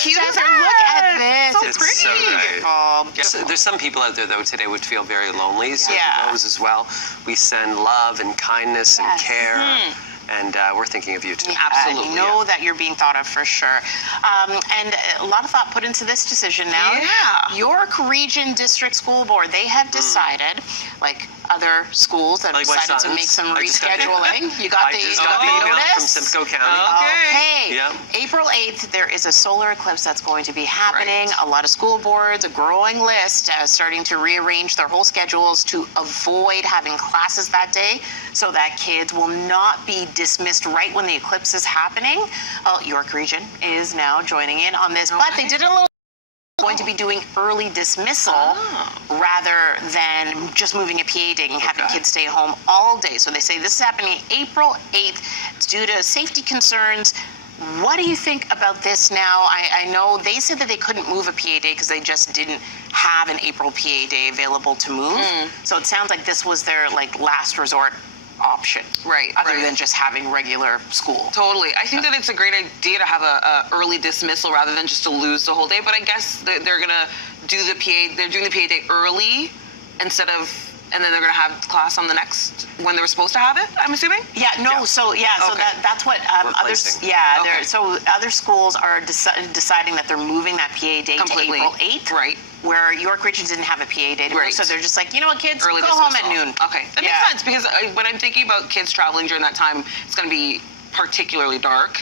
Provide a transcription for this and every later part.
cute is Jennifer, that? look at this. So It's pretty. so nice. beautiful. Yes, there's some people out there, though, today would feel very lonely, so Yeah. for those as well, we send love and kindness and Yes. care, and we're thinking of you, too. Absolutely, You know that you're being thought of for sure. And a lot of thought put into this decision now. Yeah. York Region District School Board, they have decided, like other schools that have Like my decided to sons. make some I just got the- rescheduling. You got I the just got the email from notice? Simcoe County. Okay. Yep. April 8th, there is a solar eclipse that's going to be happening. Right. A lot of school boards, a growing list, starting to rearrange their whole schedules to avoid having classes that day so that kids will not be dismissed right when the eclipse is happening. York Region is now joining in on this, but they did a little going to be doing early dismissal rather than just moving a PA day and having kids stay home all day. So they say this is happening April 8th. It's due to safety concerns. What do you think about this now? I know they said that they couldn't move a PA day because they just didn't have an April PA day available to move. So it sounds like this was their last resort option, Right, other right. than just having regular school. Totally. I think that it's a great idea to have a early dismissal rather than just to lose the whole day. But I guess they're gonna do the PA. They're doing the PA day early instead of, and then they're gonna have class on the next when they were supposed to have it. I'm assuming. Yeah, no, so Okay. that's what others, Replacing. Okay. so other schools are deciding that they're moving that PA day Completely. to April 8th. Right. Where York Region didn't have a PA day to Right. move, so they're just like, you know what, kids, Early go home dismissal. at noon. Okay, that Yeah. makes sense because when I'm thinking about kids traveling during that time, it's going to be particularly dark.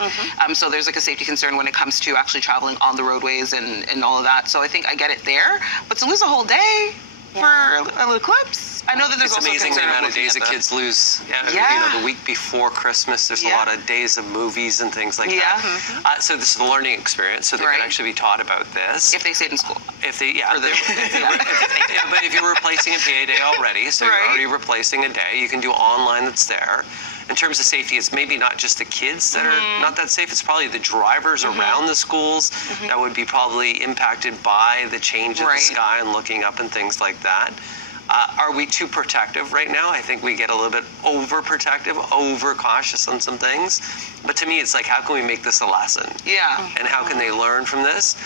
So there's like a safety concern when it comes to actually traveling on the roadways and all of that. So I think I get it there. But to lose a whole day for a little eclipse, I know that there's It's also amazing the concern of amount of looking days at that the- kids lose. Yeah. You know, the week before Christmas, there's a lot of days of movies and things like Yeah. that. So this is a learning experience, so they Right. can actually be taught about this. if they stayed in school. If they, yeah, Or the- but if you're replacing a PA day already, so Right. you're already replacing a day, you can do online that's there. In terms of safety, it's maybe not just the kids that are not that safe, it's probably the drivers around the schools that would be probably impacted by the change of the Right. sky and looking up and things like that. Are we too protective right now? I think we get a little bit overprotective, overcautious on some things. But to me, it's like, how can we make this a lesson? Yeah. And how can they learn from this?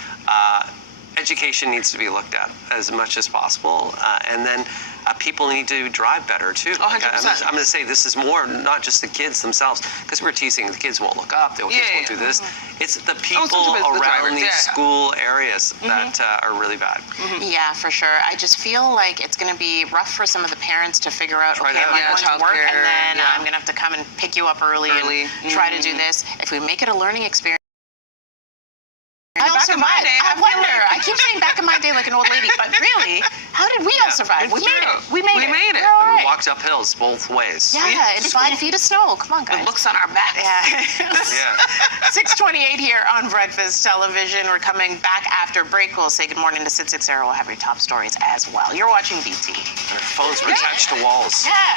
Education needs to be looked at as much as possible. And then people need to drive better too. Oh, 100%. I'm going to say this is more, not just the kids themselves, because we're teasing the kids won't look up, the kids won't do this. It's the people the around drivers, these yeah. school areas that are really bad. Yeah, for sure. I just feel like it's going to be rough for some of the parents to figure out, Try okay, to am I have going to work childcare, and then yeah. I'm going to have to come and pick you up early. And try to do this. If we make it a learning experience, we all Back in my survived. day, I I feel wonder. like- I keep saying back in my day like an old lady, but really, how did we all survive? it's We made true. it. We made We it. made it. We're all We right. walked up hills both ways. Yeah, in 5 feet of snow. Come on, guys. The looks on our backs. Yeah. Yeah. 6:28 here on Breakfast Television. We're coming back after break. We'll say good morning to Sid Sixera. We'll have your top stories as well. You're watching BT. Our phones were attached to walls. Yeah.